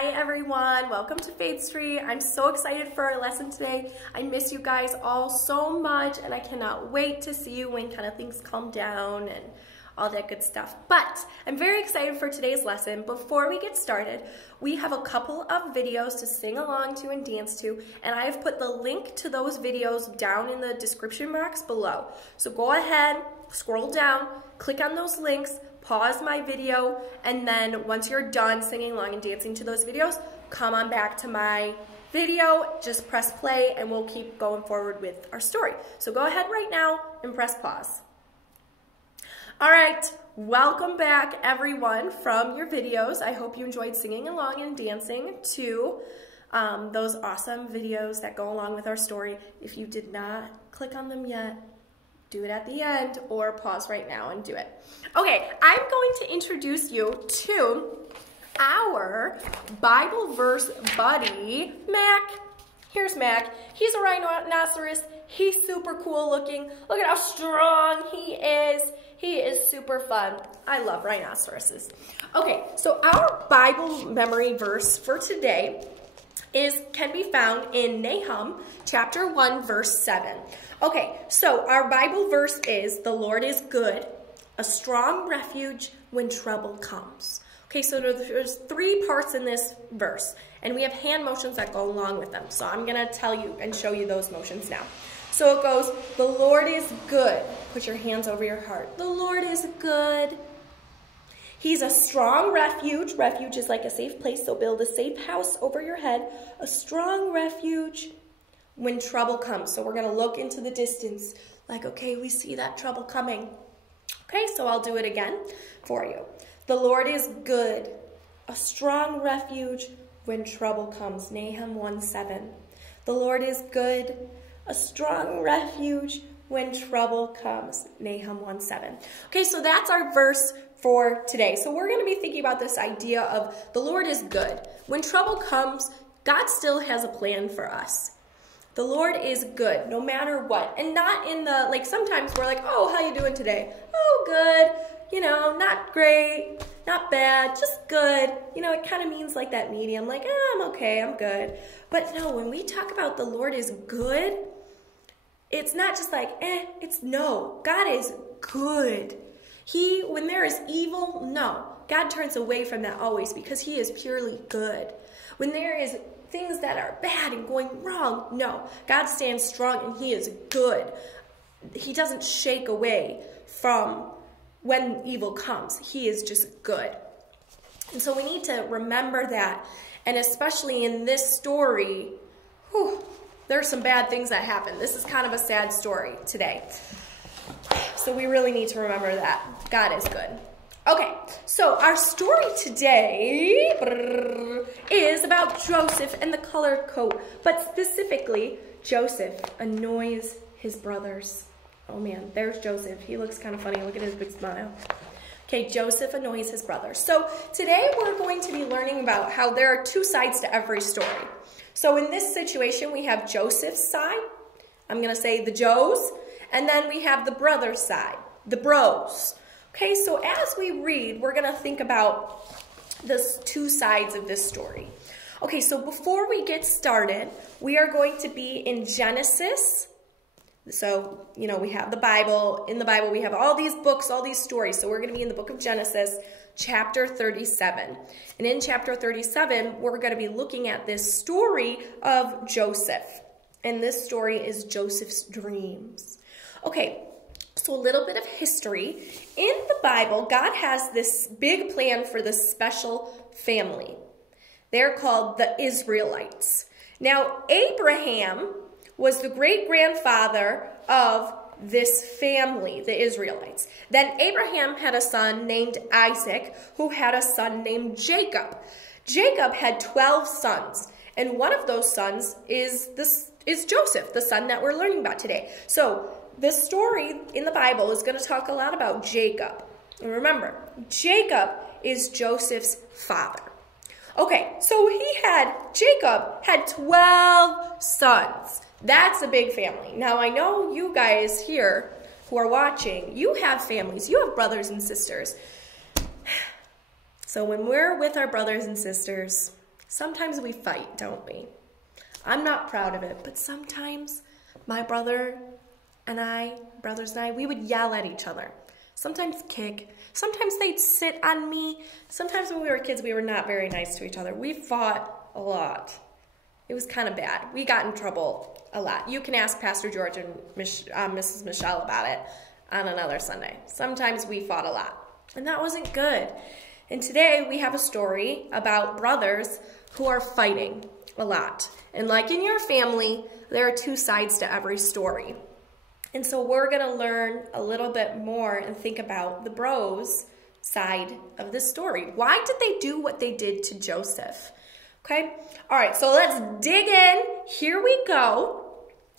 Hi everyone, welcome to Fade Street. I'm so excited for our lesson today. I miss you guys all so much and I cannot wait to see you when kind of things calm down and all that good stuff. But I'm very excited for today's lesson. Before we get started, we have a couple of videos to sing along to and dance to, and I have put the link to those videos down in the description box below. So go ahead, scroll down, click on those links, pause my video, and then once you're done singing along and dancing to those videos, come on back to my video, just press play, and we'll keep going forward with our story. So go ahead right now and press pause. All right, welcome back everyone from your videos. I hope you enjoyed singing along and dancing to those awesome videos that go along with our story. If you did not click on them yet, do it at the end or pause right now and do it. Okay, I'm going to introduce you to our Bible verse buddy, Mac. Here's Mac. He's a rhinoceros. He's super cool looking. Look at how strong he is. He is super fun. I love rhinoceroses. Okay, so our Bible memory verse for today can be found in Nahum chapter 1 verse 7. Okay, so our Bible verse is, "The Lord is good, a strong refuge when trouble comes." Okay, so there's three parts in this verse, and we have hand motions that go along with them. So I'm gonna tell you and show you those motions now. So it goes, "The Lord is good." Put your hands over your heart. "The Lord is good. He's a strong refuge." Refuge is like a safe place, so build a safe house over your head. A strong refuge when trouble comes. So we're gonna look into the distance like, okay, we see that trouble coming. Okay, so I'll do it again for you. "The Lord is good, a strong refuge when trouble comes." Nahum 1:7. "The Lord is good, a strong refuge when trouble comes." Nahum 1:7. Okay, so that's our verse for today. So we're going to be thinking about this idea of the Lord is good. When trouble comes, God still has a plan for us. The Lord is good, no matter what. And not in the, like sometimes we're like, "Oh, how you doing today?" "Oh, good. You know, not great, not bad, just good." You know, it kind of means like that medium, like, "I'm okay, I'm good." But no, when we talk about the Lord is good, it's not just like, it's no. God is good. When there is evil, no. God turns away from that always because he is purely good. When there is things that are bad and going wrong, no. God stands strong and he is good. He doesn't shake away from when evil comes. He is just good. And so we need to remember that. And especially in this story, there's some bad things that happen. This is kind of a sad story today. So we really need to remember that. God is good. Okay, so our story today is about Joseph and the colored coat, but specifically Joseph annoys his brothers. Oh man, there's Joseph. He looks kind of funny. Look at his big smile. Okay, Joseph annoys his brothers. So today we're going to be learning about how there are two sides to every story. So in this situation, we have Joseph's side. I'm going to say the Joes. And then we have the brother's side, the bros. Okay, so as we read, we're going to think about the two sides of this story. Okay, so before we get started, we are going to be in Genesis. So, you know, we have the Bible. In the Bible, we have all these books, all these stories. So we're going to be in the book of Genesis, chapter 37. And in chapter 37, we're going to be looking at this story of Joseph. And this story is Joseph's dreams. Okay, so a little bit of history. In the Bible, God has this big plan for this special family. They're called the Israelites. Now, Abraham was the great-grandfather of this family, the Israelites. Then Abraham had a son named Isaac, who had a son named Jacob. Jacob had 12 sons, and one of those sons is Joseph, the son that we're learning about today. So this story in the Bible is going to talk a lot about Jacob. And remember, Jacob is Joseph's father. Okay, so Jacob had 12 sons. That's a big family. Now, I know you guys here who are watching, you have families, you have brothers and sisters. So when we're with our brothers and sisters, Sometimes we fight, don't we? I'm not proud of it, but sometimes my brothers and I, we would yell at each other. Sometimes kick. Sometimes they'd sit on me. Sometimes when we were kids, we were not very nice to each other. We fought a lot. It was kind of bad. We got in trouble a lot. You can ask Pastor George and Mrs. Michelle about it on another Sunday. Sometimes we fought a lot, and that wasn't good. And today we have a story about brothers who are fighting a lot. And like in your family, there are two sides to every story. And so we're going to learn a little bit more and think about the bros side of the story. Why did they do what they did to Joseph? Okay? All right, so let's dig in. Here we go.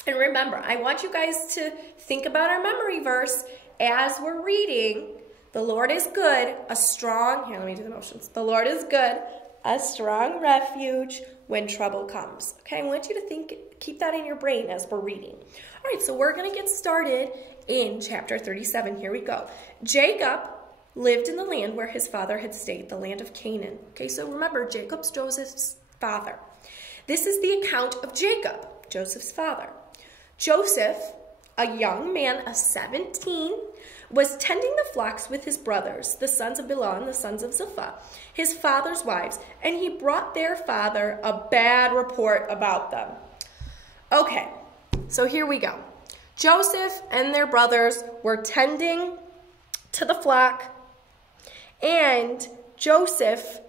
And remember, I want you guys to think about our memory verse as we're reading. The Lord is good, a strong, here, let me do the motions. The Lord is good, a strong refuge when trouble comes. Okay, I want you to keep that in your brain as we're reading. All right, so we're going to get started in chapter 37. Here we go. Jacob lived in the land where his father had stayed, the land of Canaan. Okay, so remember, Jacob's Joseph's father. This is the account of Jacob, Joseph's father. Joseph, a young man of 17, was tending the flocks with his brothers, the sons of Bilhah, the sons of Zilpah, his father's wives, and he brought their father a bad report about them. Okay, so here we go. Joseph and their brothers were tending to the flock, and Joseph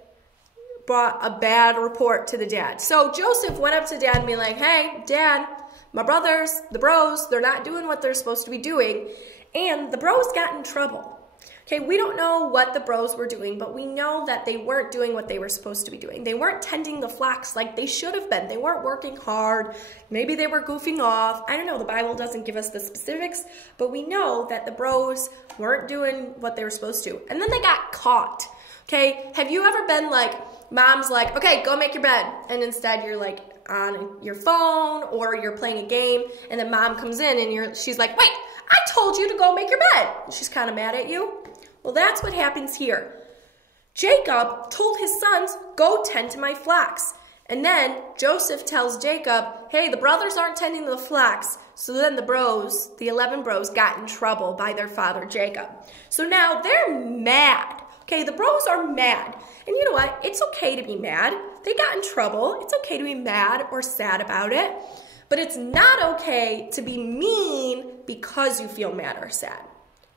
brought a bad report to the dad. So Joseph went up to dad and be like, hey, dad, my brothers, the bros, they're not doing what they're supposed to be doing. And the bros got in trouble. Okay, we don't know what the bros were doing, but we know that they weren't doing what they were supposed to be doing. They weren't tending the flocks like they should have been. They weren't working hard. Maybe they were goofing off. I don't know. The Bible doesn't give us the specifics, but we know that the bros weren't doing what they were supposed to. And then they got caught. Okay, have you ever been like, mom's like, okay, go make your bed. And instead you're like on your phone or you're playing a game, and then mom comes in and she's like, wait, I told you to go make your bed. And she's kind of mad at you. Well, that's what happens here. Jacob told his sons, go tend to my flocks. And then Joseph tells Jacob, hey, the brothers aren't tending to the flocks. So then the bros, the 11 bros, got in trouble by their father Jacob. So now they're mad. Okay, the bros are mad. And you know what? It's okay to be mad. They got in trouble. It's okay to be mad or sad about it. But it's not okay to be mean because you feel mad or sad.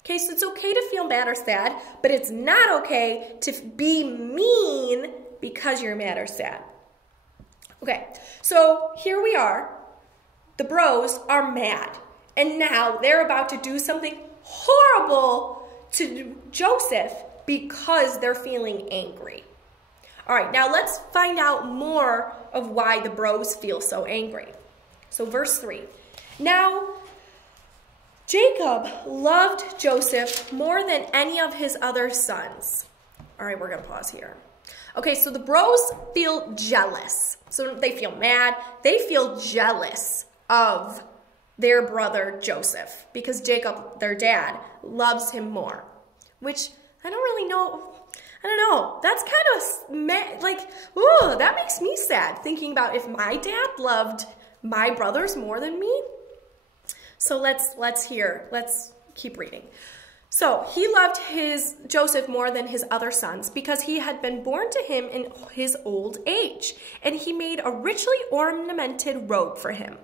Okay, so it's okay to feel mad or sad, but it's not okay to be mean because you're mad or sad. Okay, so here we are. The bros are mad, and now they're about to do something horrible to Joseph because they're feeling angry. All right, now let's find out more of why the bros feel so angry. So verse 3. Now, Jacob loved Joseph more than any of his other sons. All right, we're going to pause here. Okay, so the bros feel jealous. So they feel mad. They feel jealous of their brother Joseph because Jacob, their dad, loves him more. Which, I don't really know. I don't know. That's kind of like, ooh, that makes me sad thinking about if my dad loved my brothers more than me. So let's keep reading. So he loved Joseph more than his other sons because he had been born to him in his old age, and he made a richly ornamented robe for him.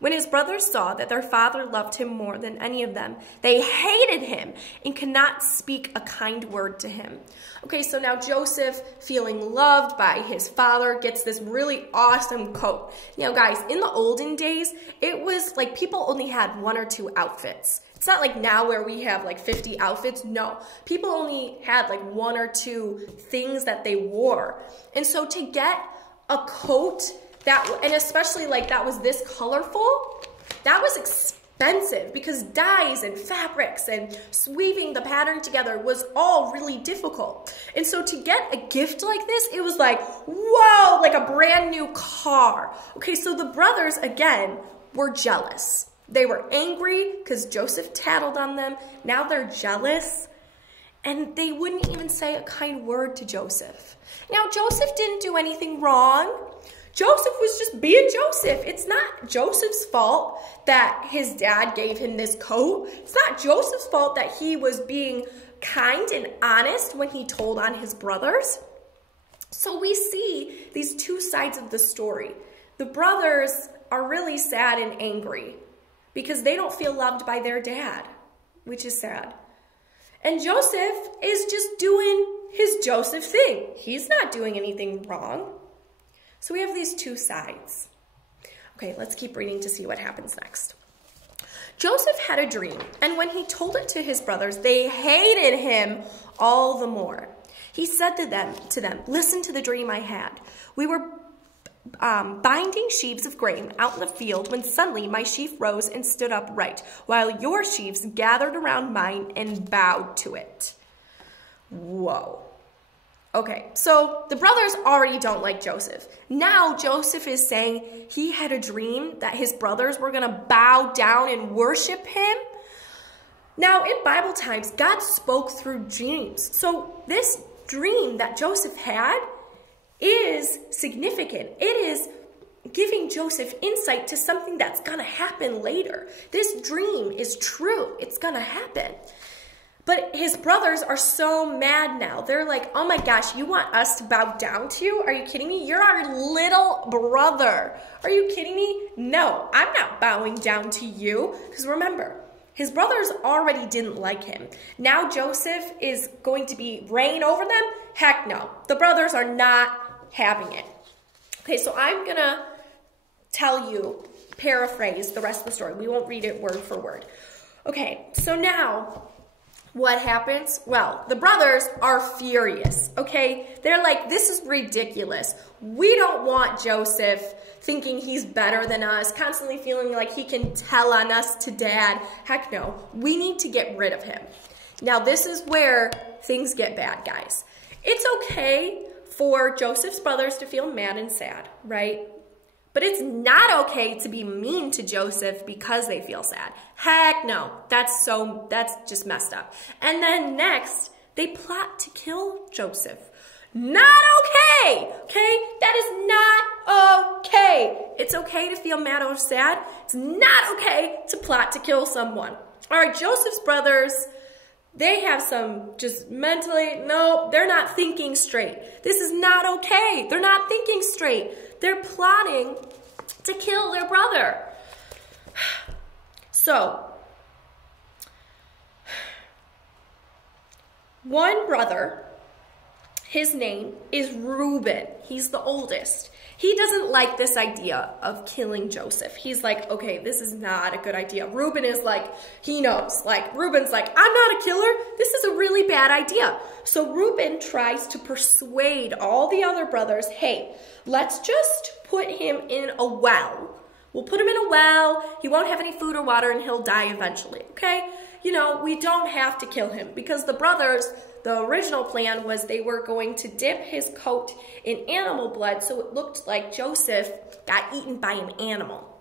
When his brothers saw that their father loved him more than any of them, they hated him and could not speak a kind word to him. Okay, so now Joseph, feeling loved by his father, gets this really awesome coat. Now guys, in the olden days, it was like people only had 1 or 2 outfits. It's not like now where we have like 50 outfits. No, people only had like 1 or 2 things that they wore. And so to get a coat and especially like that was this colorful, that was expensive because dyes and fabrics and weaving the pattern together was all really difficult. And so to get a gift like this, it was like, whoa, like a brand new car. Okay, so the brothers, again, were jealous. They were angry because Joseph tattled on them. Now they're jealous. And they wouldn't even say a kind word to Joseph. Now, Joseph didn't do anything wrong. Joseph was just being Joseph. It's not Joseph's fault that his dad gave him this coat. It's not Joseph's fault that he was being kind and honest when he told on his brothers. So we see these two sides of the story. The brothers are really sad and angry because they don't feel loved by their dad, which is sad. And Joseph is just doing his Joseph thing. He's not doing anything wrong. So we have these two sides. Okay, let's keep reading to see what happens next. Joseph had a dream, and when he told it to his brothers, they hated him all the more. He said to them, listen to the dream I had. We were binding sheaves of grain out in the field when suddenly my sheaf rose and stood upright, while your sheaves gathered around mine and bowed to it. Whoa. Okay, so the brothers already don't like Joseph. Now Joseph is saying he had a dream that his brothers were going to bow down and worship him. Now, in Bible times, God spoke through dreams. So this dream that Joseph had is significant. It is giving Joseph insight to something that's going to happen later. This dream is true. It's going to happen. But his brothers are so mad now. They're like, oh my gosh, you want us to bow down to you? Are you kidding me? You're our little brother. Are you kidding me? No, I'm not bowing down to you. Because remember, his brothers already didn't like him. Now Joseph is going to be reign over them? Heck no. The brothers are not having it. Okay, so I'm going to tell you, paraphrase the rest of the story. We won't read it word for word. Okay, so now what happens? Well, the brothers are furious, okay? They're like, this is ridiculous. We don't want Joseph thinking he's better than us, constantly feeling like he can tell on us to dad. Heck no, we need to get rid of him. Now, this is where things get bad, guys. It's okay for Joseph's brothers to feel mad and sad, right? But it's not okay to be mean to Joseph because they feel sad. Heck no, that's just messed up. And then next, they plot to kill Joseph. Not okay, okay? That is not okay. It's okay to feel mad or sad. It's not okay to plot to kill someone. All right, Joseph's brothers, they have some just mentally, no, they're not thinking straight. This is not okay. They're not thinking straight. They're plotting to kill their brother. So, one brother, his name is Reuben. He's the oldest. He doesn't like this idea of killing Joseph. He's like, okay, this is not a good idea. Reuben is like, he knows. Like, Reuben's like, I'm not a killer. This is a really bad idea. So Reuben tries to persuade all the other brothers, hey, let's just put him in a well. We'll put him in a well. He won't have any food or water and he'll die eventually, okay? You know, we don't have to kill him because the brothers, the original plan was they were going to dip his coat in animal blood so it looked like Joseph got eaten by an animal.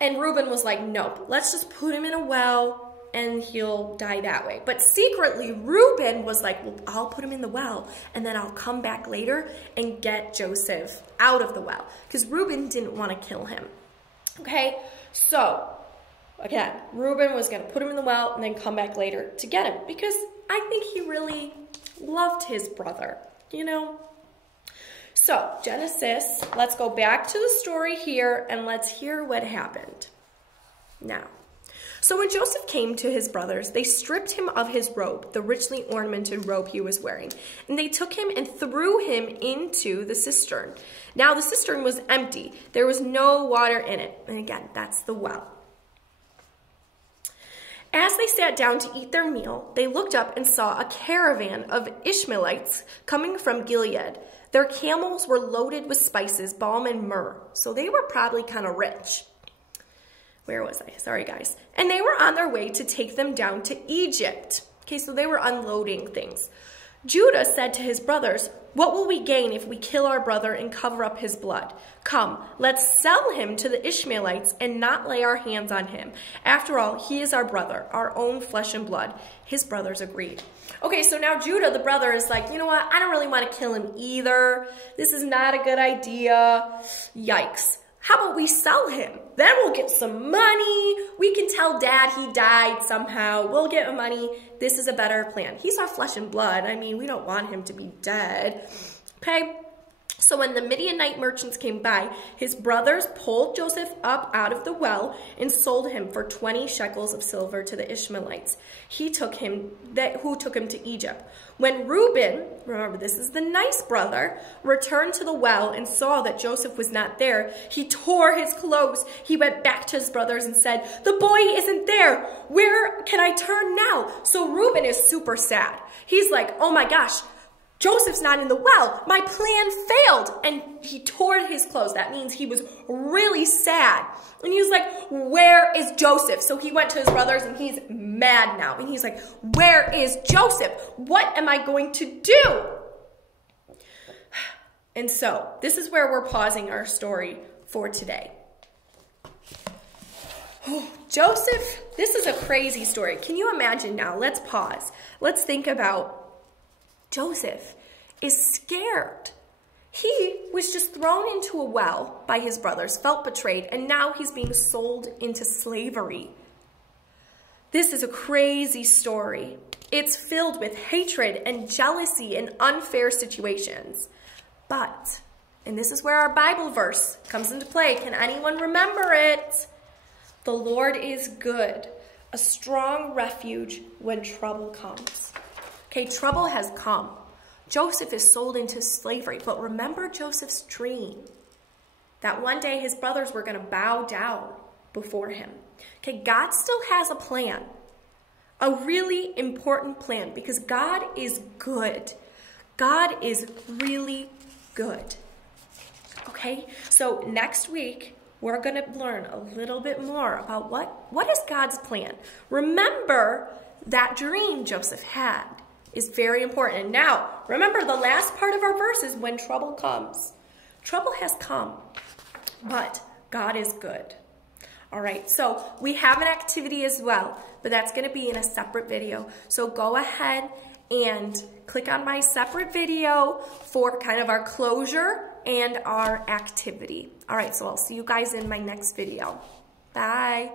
And Reuben was like, nope, let's just put him in a well and he'll die that way. But secretly, Reuben was like, well, I'll put him in the well and then I'll come back later and get Joseph out of the well. Because Reuben didn't want to kill him. Okay, so again, Reuben was going to put him in the well and then come back later to get him. Because I think he really loved his brother, you know. So, Genesis, let's go back to the story here and let's hear what happened. Now, so when Joseph came to his brothers, they stripped him of his robe, the richly ornamented robe he was wearing, and they took him and threw him into the cistern. Now the cistern was empty. There was no water in it. And again, that's the well. As they sat down to eat their meal, they looked up and saw a caravan of Ishmaelites coming from Gilead. Their camels were loaded with spices, balm, and myrrh, so they were probably kind of rich. Where was I? Sorry, guys. And they were on their way to take them down to Egypt. Okay, so they were unloading things. Judah said to his brothers, "What will we gain if we kill our brother and cover up his blood? Come, let's sell him to the Ishmaelites and not lay our hands on him. After all, he is our brother, our own flesh and blood." His brothers agreed. Okay, so now Judah, the brother, is like, you know what? I don't really want to kill him either. This is not a good idea. Yikes. How about we sell him? Then we'll get some money. We can tell Dad he died somehow. We'll get money. This is a better plan. He's our flesh and blood. I mean, we don't want him to be dead. Okay? So when the Midianite merchants came by, his brothers pulled Joseph up out of the well and sold him for 20 shekels of silver to the Ishmaelites. Who took him to Egypt. When Reuben, remember this is the nice brother, returned to the well and saw that Joseph was not there, he tore his clothes. He went back to his brothers and said, "The boy isn't there. Where can I turn now?" So Reuben is super sad. He's like, "Oh my gosh, Joseph's not in the well. My plan failed." And he tore his clothes. That means he was really sad. And he was like, "Where is Joseph?" So he went to his brothers and he's mad now. And he's like, "Where is Joseph? What am I going to do?" And so this is where we're pausing our story for today. Joseph, this is a crazy story. Can you imagine now? Let's pause. Let's think about Joseph is scared. He was just thrown into a well by his brothers, felt betrayed, and now he's being sold into slavery. This is a crazy story. It's filled with hatred and jealousy and unfair situations. But, and this is where our Bible verse comes into play. Can anyone remember it? The Lord is good, a strong refuge when trouble comes. Okay, trouble has come. Joseph is sold into slavery, but remember Joseph's dream that one day his brothers were going to bow down before him. Okay, God still has a plan, a really important plan, because God is good. God is really good. Okay, so next week, we're going to learn a little bit more about what is God's plan. Remember that dream Joseph had is very important. And now, remember the last part of our verse is when trouble comes. Trouble has come, but God is good. All right, so we have an activity as well, but that's going to be in a separate video. So go ahead and click on my separate video for kind of our closure and our activity. All right, so I'll see you guys in my next video. Bye.